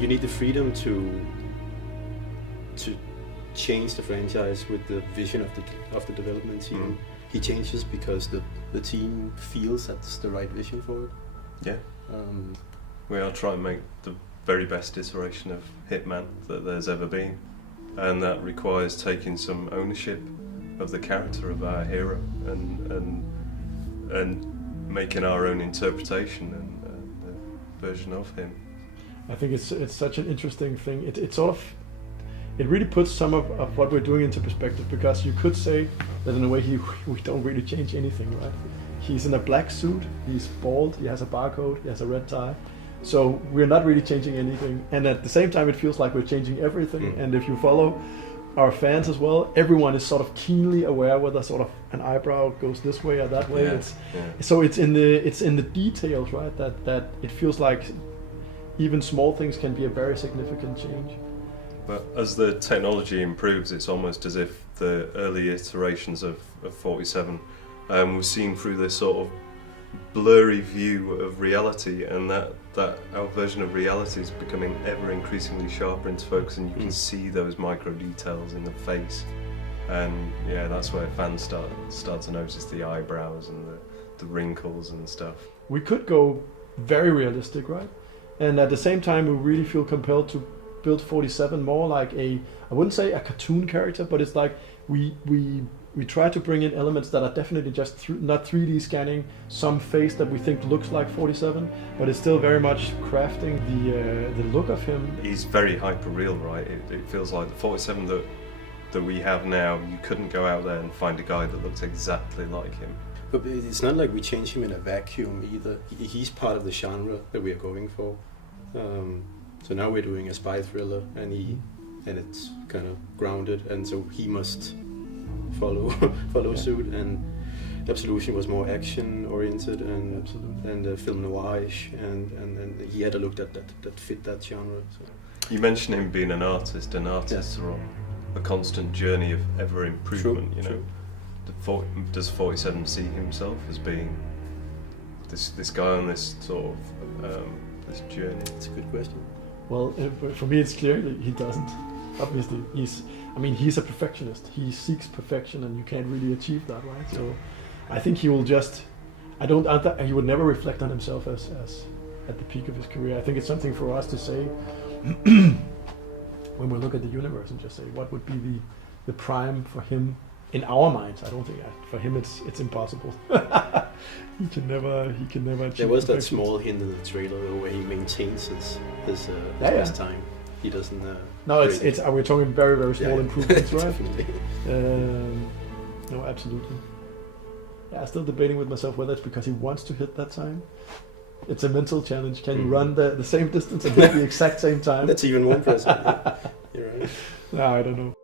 you need the freedom to change the franchise with the vision of the development team. He changes because the team feels that's the right vision for it. Yeah. We are trying to make the very best iteration of Hitman that there's ever been, and that requires taking some ownership of the character of our hero and making our own interpretation and version of him. I think it's such an interesting thing. It really puts some of what we're doing into perspective, because you could say that in a way we don't really change anything, right? He's in a black suit, he's bald, he has a barcode, he has a red tie. So we're not really changing anything. And at the same time, it feels like we're changing everything. And if you follow our fans as well, everyone is sort of keenly aware whether sort of an eyebrow goes this way or that way. So it's in the details, right? That it feels like even small things can be a very significant change. But as the technology improves, it's almost as if the early iterations of 47 were seen through this sort of blurry view of reality, and that our version of reality is becoming ever increasingly sharper into focus, and you can see those micro details in the face, and that's where fans start to notice the eyebrows and the wrinkles and stuff. We could go very realistic, right? And at the same time, we really feel compelled to build 47 more like I wouldn't say a cartoon character, but it's like we try to bring in elements that are definitely just not 3D scanning some face that we think looks like 47, but it's still very much crafting the look of him. He's very hyper real, right? It feels like the 47 that we have now, you couldn't go out there and find a guy that looks exactly like him. But it's not like we change him in a vacuum either. He's part of the genre that we are going for. So now we're doing a spy thriller, and it's kind of grounded, and so he must follow suit. And Absolution was more action oriented and film noirish, and he had a look that fit that genre. So. You mentioned him being an artist, and artists are on a constant journey of ever improvement. True. Does 47 see himself as being this guy on this sort of this journey? It's a good question. Well, for me, it's clear that he doesn't. Obviously, he's a perfectionist. He seeks perfection, and you can't really achieve that, right? So, I think he will just. He would never reflect on himself as at the peak of his career. I think it's something for us to say when we look at the universe and just say what would be the prime for him in our minds. I don't think for him it's impossible. He can never achieve. There was perfection. that small hint in the trailer where he maintains his time. He doesn't. No, it's we're talking very, very small improvements, right? Definitely. No, absolutely. Yeah, I'm still debating with myself whether it's because he wants to hit that time. It's a mental challenge. Can you run the same distance and hit the exact same time? That's even more impressive. You're right. No, I don't know.